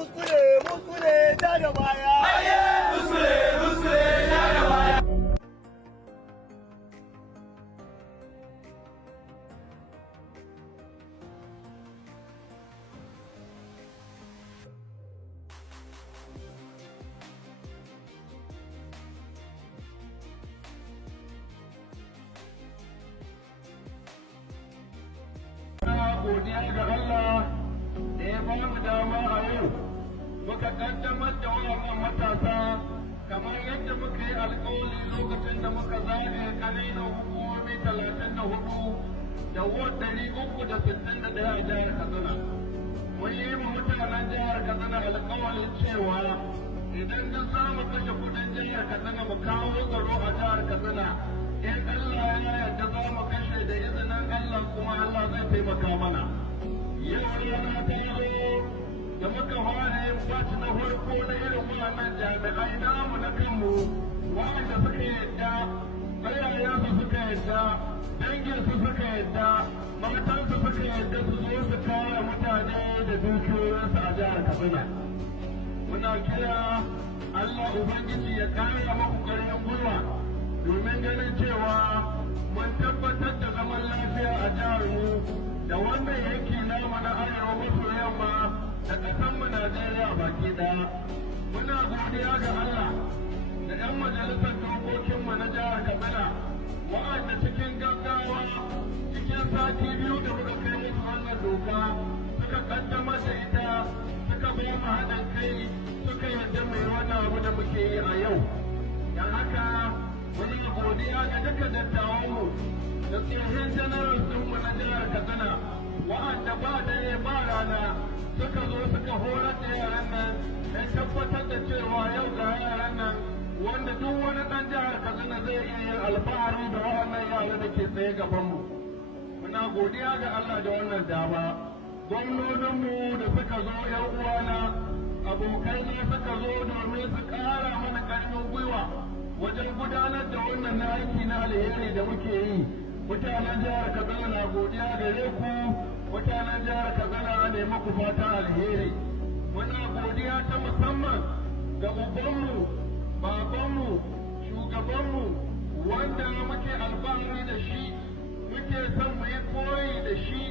muskule da baya. Muskule da baya. Godiya ga Allah da ya ba mu dama a yau muka kaddamar da wannan matasa kamar yadda muka yi alkawari lokacin da muka zage kananan hukumomi 34 da ward 361 a jihar Katsina. Mun yi wa mutanen jihar Katsina alkawarin cewa idan duk za mu kashe kudin jihar Katsina mu kawo tsaro a jihar Katsina, in Allah ya yarda za mu kashe da izinin Allah kuma Allah zai taimaka mana. Yau rana ta zo da muka fara yin baci na farko na irin wannan jami'ai namu na kanmu wanda suka yadda, iyayensu suka yadda, danginsu suka yadda, matansu suka yadda su zo su kare mutane da dukiyoyinsu a jihar Katsina. Muna kira Allah Ubangiji ya kare maku ƙarfin gwiwa domin ganin cewa mun tabbatar da zaman lafiya a jihar mu da wannan yanki namu na arewa maso yamma da ƙasar mu Najeriya baki ɗaya. Muna godiya ga Allah da 'yan majalisar dokokin mu na jihar Katsina wa'anda cikin gaggawa cikin sati biyu da muka kai musu wannan doka suka kaddamar da ita, suka ba mu haɗin kai, suka yarda mai wannan abu da muke yi a yau. Don haka muna godiya ga duka dattawanmu da tsohon janaral sunmu na jihar Katsina wa'anda ba dare ba rana suka zo suka horar da yaran nan don tabbatar da cewa yau ga yaran nan wanda duk wani ɗan jihar Katsina zai iya yin alfahari da waɗannan yara da ke tsaye gabanmu. Muna godiya ga Allah da wannan dama. Gwamnoninmu da suka zo 'yan uwana abokai ne suka zo domin su ƙara mana ƙarfin gwiwa wajen gudanar da wannan aiki na alheri da muke yi. Mutanen jihar Katsina na godiya gare ku, mutanen jihar Katsina ne muku fata alheri. Muna godiya ta musamman ga ubanmu, babanmu, shugabanmu wanda muke alfahari da shi, muke son mu yi koyi da shi.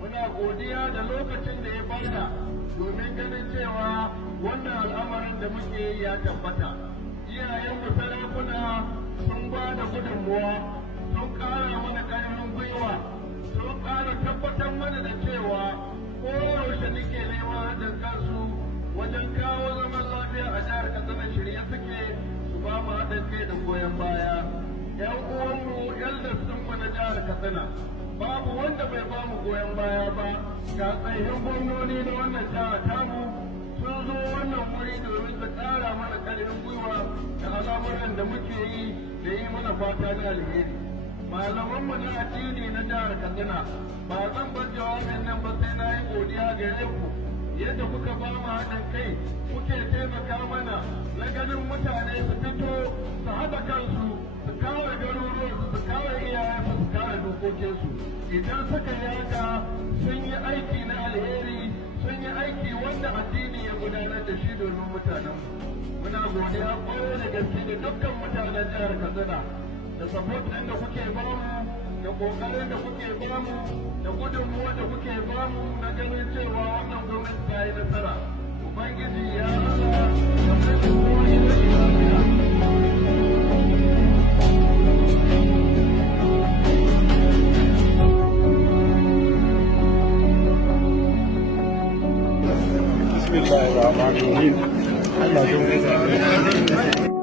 Muna godiya da lokacin da ya bada domin ganin cewa wannan al'amarin da muke yi ya tabbata. Iyayenmu sarakuna sun ba da gudunmuwa, sun ƙara mana ƙarfin gwiwa, sun ƙara tabbatar mana da cewa koyaushe nake neman haɗin kansu wajen kawo zaman lafiya a jihar Katsina shirye suke su ba mu haɗin kai da goyon baya. 'Yan uwanmu elders ɗinmu na jihar Katsina babu wanda bai ba mu goyon baya ba. Ga tsayin gwamnoni na wannan jihar tamu sun zo wannan wuri domin su ƙara mana ƙarfin gwiwa da al'amuran da muke yi da yi mana fata na alheri. Malamanmu na addini na jihar Katsina ba zan bar jawabin nan ba sai na yi godiya gare ku yadda kuka ba mu haɗin kai, kuke taimaka mana na ganin mutane su fito su haɗa kansu su kare garuruwansu, su kare iyayensu, su kare dokokinsu. Idan suka yi haka sun yi aiki na alheri, sun yi aiki wanda addini ya gudanar da shi domin mutanen. Muna godiya kwarai da gaske da dukkan mutanen jihar Katsina da support ɗin da kuke bamu, da ƙoƙarin da kuke bamu, da gudunmuwa da kuke bamu na ganin cewa wannan gwamnati ta yi nasara. Ubangiji ya Allah ya mai da koyi da lafiya. Bismillahirrahmanirrahim. Allah ya